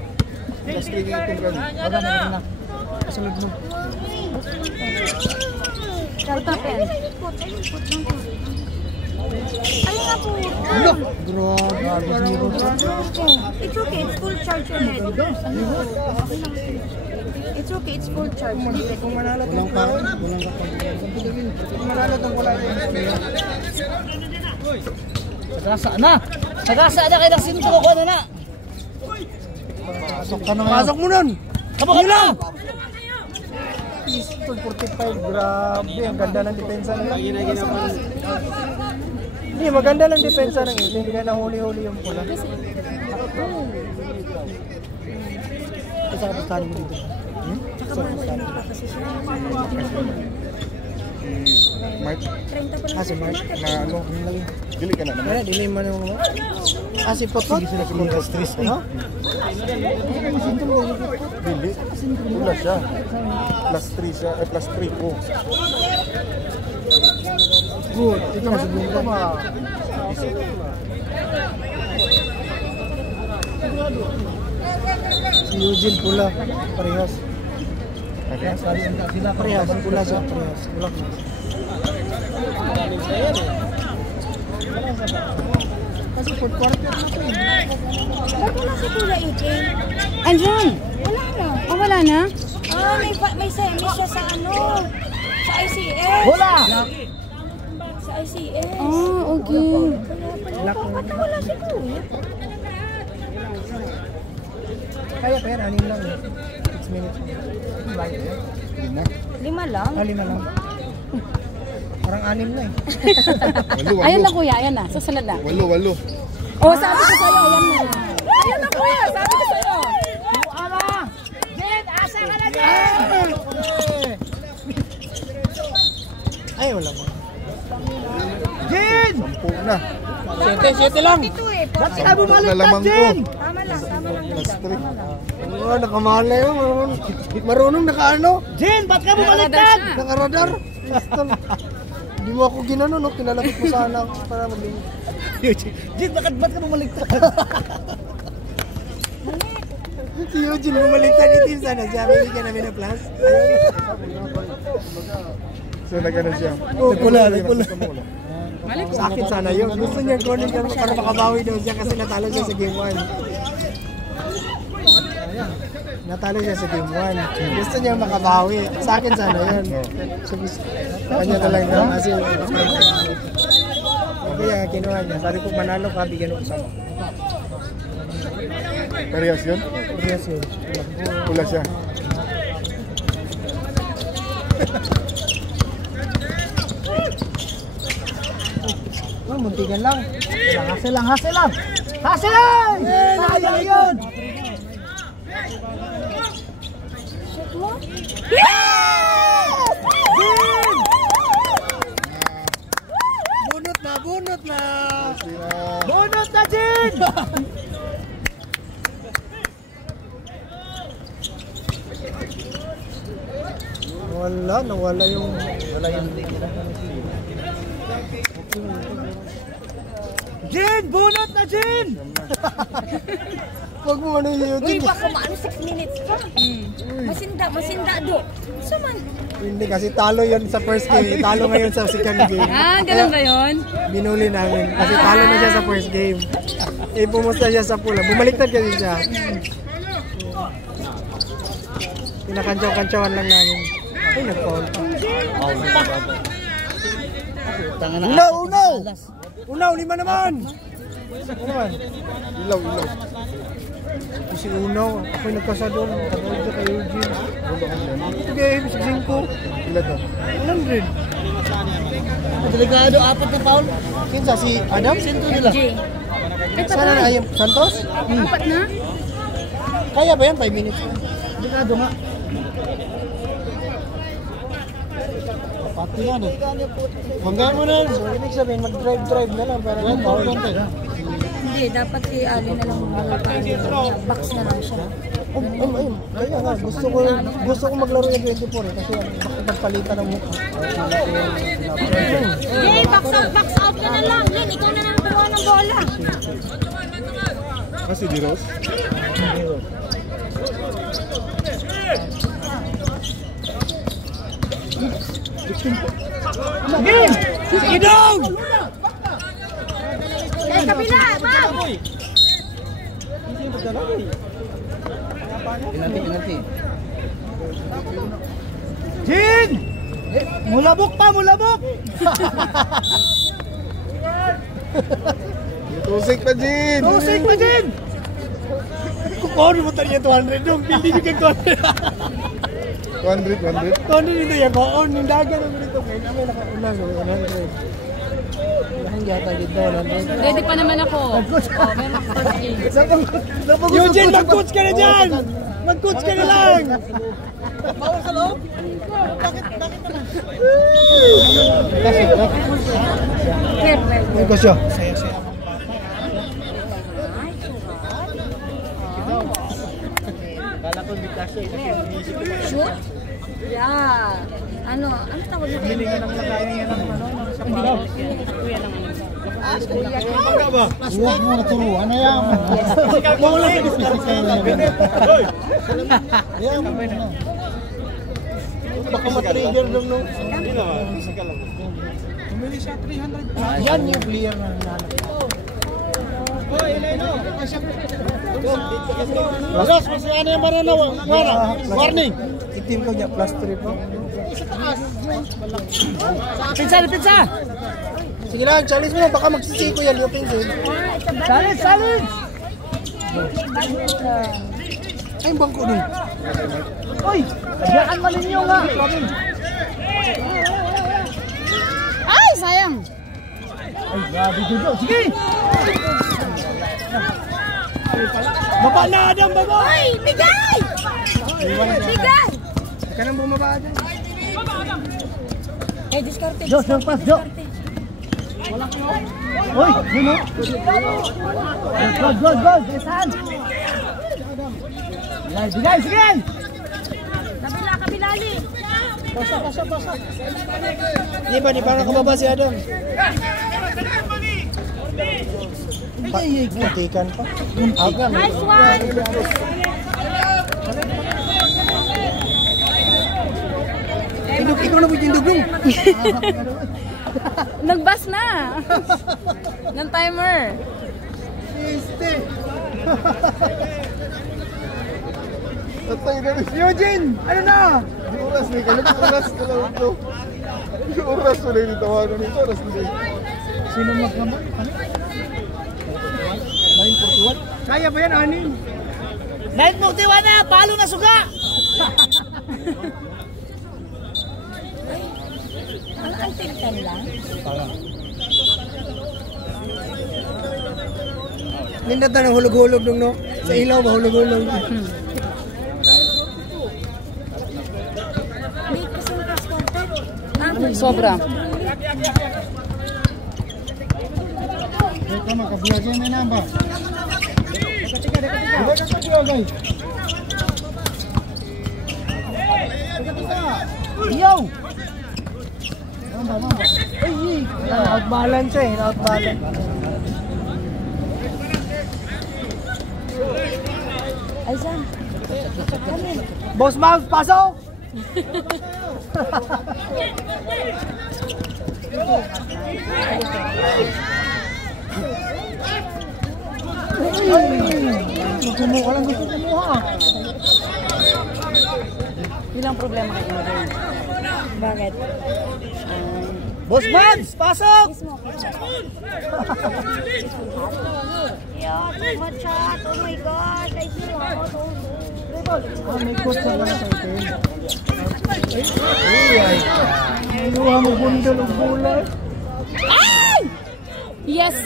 Plus 3 yung itong gano'n. Wala na. Kasunod mo. Kartapel. Ayun nga po. Ano? Grabe. It's okay, it's full charge already. It's okay, it's full charge. Kung manalo itong walang kapag. Kung manalo itong wala Sagasa na. Sagasa na kay Dasin ko ano na. Pasok ka na nga. Pasok mo nun! Kabaka na. Pistol 45, grabe. Ang ganda ng depensa nila. Hindi, maganda lang depensa ng ito. Hindi ka nahuli-huli yung pula. Isa ka pustahan mo dito. Tsaka mahal pa kasi siya. Mark, 30 pa lang. Si Mark. na ano, dili ka na naman. Kaya, dili man yung... si Potpot. Sige sila sa stress. Dili. Wala siya. Plus 3 siya, plus 3 po. Good. Ito na sa buong pa. Si Eugene pula. Parehas. Parehas. Parehas. Pula siya. Parehas. Bulak na. Kasi fourth quarter na ito eh. Bago na si Kuya Eugene. Andyan! Wala na. Oh, wala na? May semi siya sa ano? Sa ICS. Wala! Sa ICS. Okay. Kaya pala. Ba't wala si Kuya? Kaya, 6 lang eh. 6 minutes. Hindi na. 5 lang. 5 lang. Parang 6 na eh. Walo. Ayan na kuya, ayan na. Susunod na. Walo. Oh, sabi ko sa'yo, ayan na. Ayan na kuya, sabi ko sa'yo. Ala! Jen, asa ka na Jen! Ay, wala mo. Jen! 10 na. 7 lang. Ito eh. Ba't ka bumalik na Tama ka, lamang ko. Jen? Tama lang. Plus 3. Oh, nakamahal na yun. Marunong naka-ano? Jen, ba't ka bumalik ka? Naka-radar. Hindi mo ako ginano, no? Kinalapit mo sana ako para mag-limit. Jen, ba't ka bumalik ka? Si Eugene, bumaliktad itim sana siya. Bibigyan namin ng plus. So nagano siya. Oh, pula. Wala. Sa akin sana yun. Gusto niya kunin kami para makabawi daw siya kasi natalo siya sa game 1. Natalo siya sa game 1. Gusto niya makabawi. Sa akin sana yun. So, kanya talaga daw kasi kaya kinuha niya. Sabi ko manalo ka, bigyan ko sama. Parehas yun? Yes, yun. Wala siya. Oh, muntikan lang. Hasil lang! Hasil! Sayang yun! Shoot mo? Bunot na! Bunot na, Jen! Nawala yung... Jen! Bunot na, Jen! Huwag mo ano yun. Uy, baka maano 6 minutes pa. Masinda do. Gusto man. Hindi kasi talo yun sa first game. Talo ngayon sa second game. Ganun ba yun? Binuli namin. Kasi talo na siya sa first game. Pumusta siya sa pula. Bumaliktad kasi siya. Pinakantsaw-kantsawan lang namin. Ay, nag-foul pa. Unaw! 5 naman! Ano naman? Ilaw. Si Unaw, ako'y nagkasadol. Katawid siya kay Eugene. Ito game, 5. Ilan to? 100. Delikado, 4 na foul. Kinsa si Adam? Sinto nila. Sana na ayun? Santos? 4 na? Kaya ba yan? 5 minutes. Delikado nga. Pati yan eh. Hanggang mo na. So, ibig sabihin, mag-drive na lang para mag-foul. Hindi, dapat si Ali na lang box na lang siya. Ayun. Kaya nga, gusto ko maglaro yung 24 eh. Kasi magpalitan ng mukha. Hey, box out ka na lang. Lin, ikaw na lang kumuha ng bola. Kasi di Rose? Game! Sige dong! Hey, kabila, ma'am! Jin! Mulabok pa, mulabok! Tusik pa, Jin! Tusik pa, Jin! Kukuha mo tayo 200 yung hindi bigyan 200. 200. 200 dito yung kukuha. Yung dagan naman dito. Kaya namin nakauna. 100. Laking yata dito. 100. Ready pa naman ako. Oh, may first game. Eugene, mag-coach ka na dyan! Mag-coach ka na lang! Bawal sa loob? Bakit naman? Ikaw siya. Kala ko hindi kasi. Shoot? Yeah. Ano tawag nito? Hindi nga nang lagayan yan ng ano, ng sapatos. Kuya lang ano. Huwag mo naturuan na yan. Huwag lang pinipisikay na yan. Yan mo na. Baka ma-trigger lang nung... Yan yung player na nananap. Bagas, masaya na yung maranaw. Warning. Itim ko niya, plus 3 po. Pizza! Sige lang, challenge mo. Baka magsisiko yan, looking good. Challenge! Ay, bangko dun. Uy! Adyaan mo ninyo nga! Ay, sayang. Ay, grabe dito. Sige! Baba na, Adam, baba! Ay, bigay! Bigay! Ka nang bumaba dyan. Eh, discarte. Jo, pass, Jo! Uy, yun o! Goal! Saan? Bigay! Sige! Kabilali. Pasa. Di ba, di parang kababa si Adam? Patikan pa. Agan. Nice one! Ikaw na po yung duglong. Nagbas na. Ng timer. Eugene! Ano na? Oras ni kayo. Oras na lang ito. Oras na lang yung tawanan nito. Oras na lang. Sino magkamot? 9:41? Kaya ba yan, Ani? 9:41 na! Palo na suga! Ang tigtan lang. Nindatan ng hulog-hulog nung no? Sa ilaw ba hulog-hulog? May kasing cross counter. Sobra. Ito makabiyagin na namba. Yo! Outbalance eh, outbalance. Ay, saan? Boss Mount, pasok! Kumuha lang gusto kumuha. Yun ang problema kay Imogen. Bakit? Boss Mads, pasok! Yeah, too much shot. Oh my God. I feel hot. May cost na lang sa itin. Inuha mo bundol ng bulan. Ay! Yes!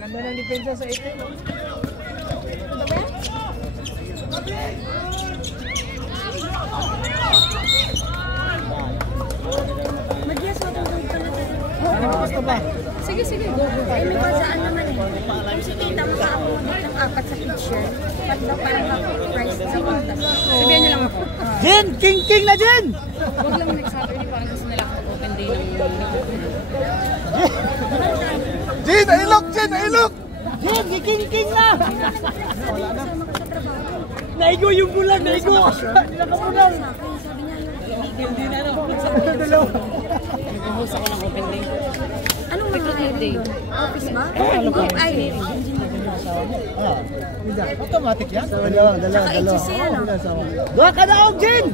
Ganda ng depensa sa itin. Mag-yes, matutulog ka na tayo. Basta ba? Sige, go. Ay, may basaan naman eh. Kung si tita mo sa ako ng 4 sa picture, ba't daw parang price sa kwarta? Sabihan niyo lang ako. Jen! King na Jen! Huwag lang next Saturday, parang gusto nila ako open day ng Jin! Ay look! Jen! Jen! King na! Naigo yung bulan! Naigo! Nakamunan! hindi na ano. Nag-host ako ng open day. Anong Recruitment day. office ba? Ay, Automatic yan? Dalawa. HSC ano? Doha ka daog, Jen!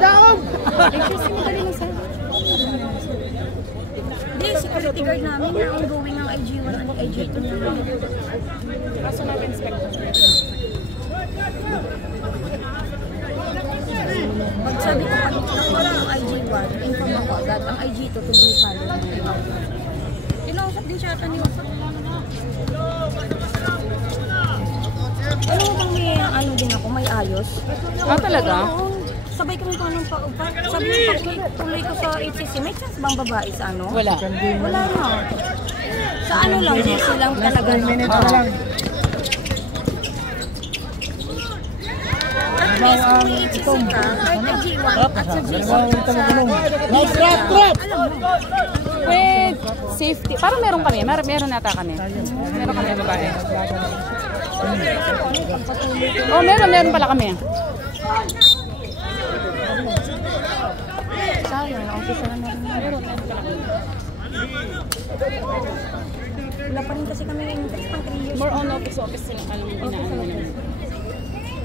Daog! HSC madali lang sa'yo. Hindi, security guard namin na ongoing ng IG1 at IG2 namin. Kaso natin inspector. Pag sabi ko, pag nakuha ng IG1, inform ako agad ang IG2 to be followed. Kinausap din siya ata ni Wasap. Ano mo bang may ano din ako, may ayos? Ah, talaga? Oo, sabay kami pa nung paupa. Sabi mo, tuloy ko sa HCC, may chance bang babae sa ano? Wala. Wala na. Sa ano lang, GC lang talaga. 10 minutes na lang. At least kung may HCC ka, kahit na G1 at sa GC. Last drop, drop! With safety. Parang meron kami. Meron nata kami. Meron kami babae. Oh, meron pala kami. Sayang, na-office na namin. Meron pala kami. Wala pa rin kasi kami interest pang 3 years. More on office silang alam mo inaano yun.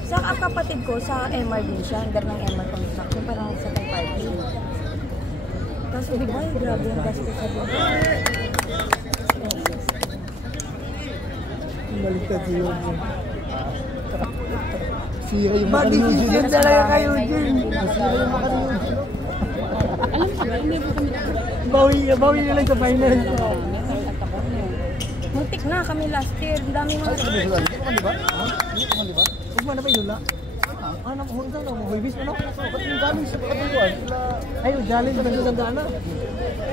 Sa kapatid ko, sa MR din siya. Under ng MR construction. Parang sa type 5. Kaso, ay, grabe yung gastos sa buhay. Baliktad si Eugene. Sira yung maka ni Eugene. Body talaga kay Eugene. Sira yung maka ni Eugene. Alam ko ba, hindi po kami Bawi nila sa finals. Muntik na kami last year. Ang dami mga... Huwag mo na pa inula. Ano mo hanggang na mo? Huwibis mo na? Ba't yung galing sa pagkatuan? Ay, galing sa pagkatuan na.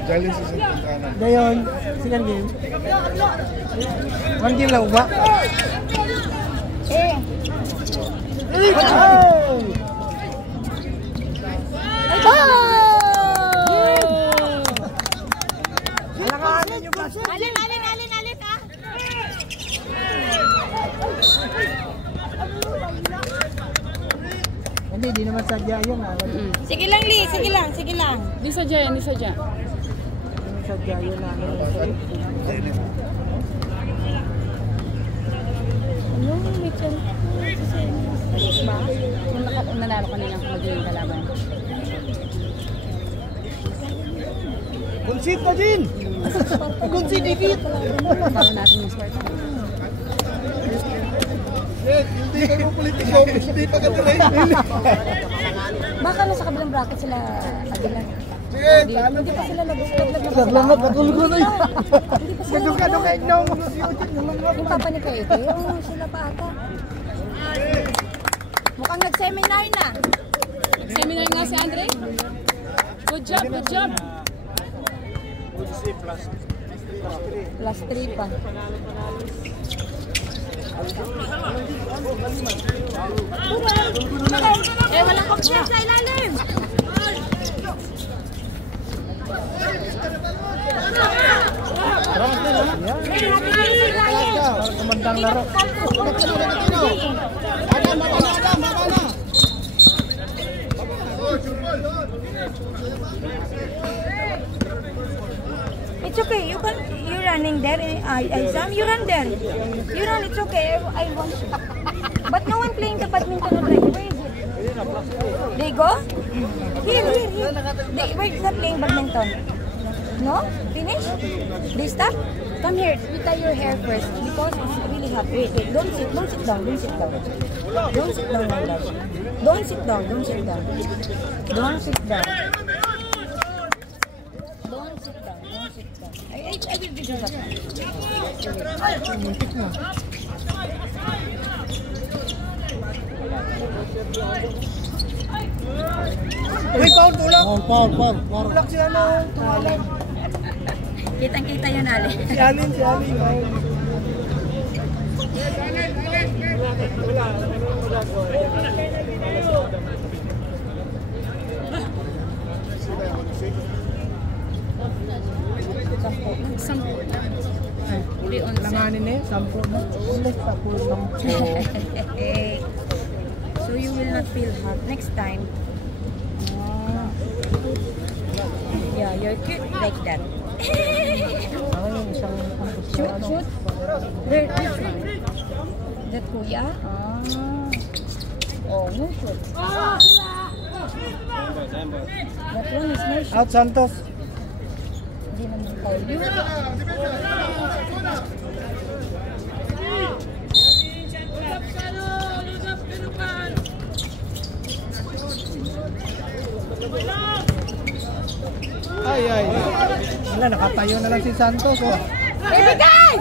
Galing sa Santana. Ngayon, silang game. 1 game lang ba? Eh! Alakanin yung plus. Alin ah! Hindi, di naman sadya yun. Sige lang, Lee. Sige lang. Di sadya yan, di sadya. Sadya yun. Ano? May chance. Kung nanalo ka nilang magiging kalaban. Concede pa din! Concede ikit! Bago natin yung start. Hindi kayo politiko, hindi pa katuloy. Baka nasa kabilang bracket sila Adila. Sige, Hindi pa sila nag-start. Naglangat, patulog ko na yun. Hindi pa sila Kadong kahit nung yung papa ni Kaite, yung sila pa ata. Mukhang nag-seminar na. Seminar nga si Andre. Good job. Plus 3 pa. Walang option sa ilalim. Kamandang laro. It's okay. You're running there. Sam, you run there. You run. It's okay. I want you. But no one playing the badminton already. Where is it? They go? Here. We're not playing badminton. No? Finish? They stop? Come here. You tie your hair first because it's really hot. Wait. Don't sit down. Don't sit down, my love. Don't sit down. I will video that. Uy, Paul. Tulak si ano. Kitang-kita yan, Ali. Si Alin. Sampo. Uli on Langanin eh, 10 na. Ulit sa pool 10. So you will not feel hot next time. Yeah, you're cute like that. Shoot. There, this one. That kuya? Oh, no shoot. That one is no shoot. Out Santos. Hindi naman foul yun. Ay. Wala, nakatayo na lang si Santos. Oh. Ibigay!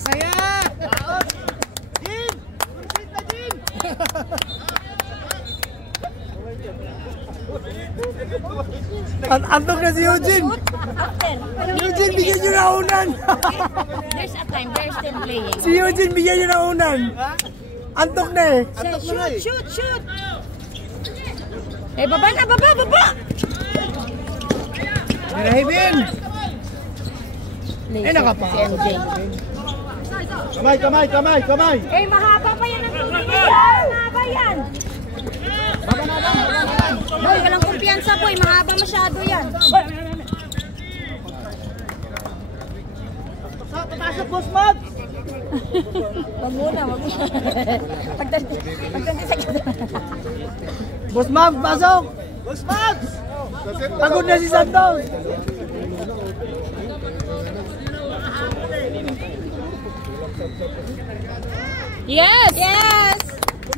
saya! Jin! Sit na, Jin! Antok na si Eugene. Eugene, bigyan nyo na unan. There's a time, they're still playing. Si Eugene, bigyan nyo na unan. Antok na eh. Shoot! Eh, baba na, baba! Nirahibin. Eh, nakapa. Si MJ. Kamay! Eh, mahaba pa yan ang tubig yan. Mahaba yan. Boy, walang kumpiyansa, boy. Mahaba masyado yan. Papasok, Boss Mag! Wag muna. Pagtanti sa ganda. Boss Mag, pasok. Boss Mag! Pagod na si Santos. Yes! Yes!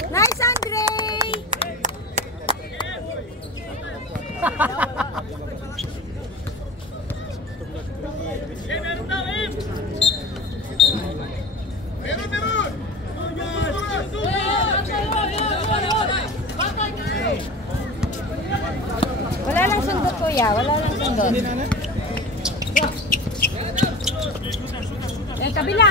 Nice, Andre! Wala lang sundot, kuya. Wala lang sundot. Eh, kabila!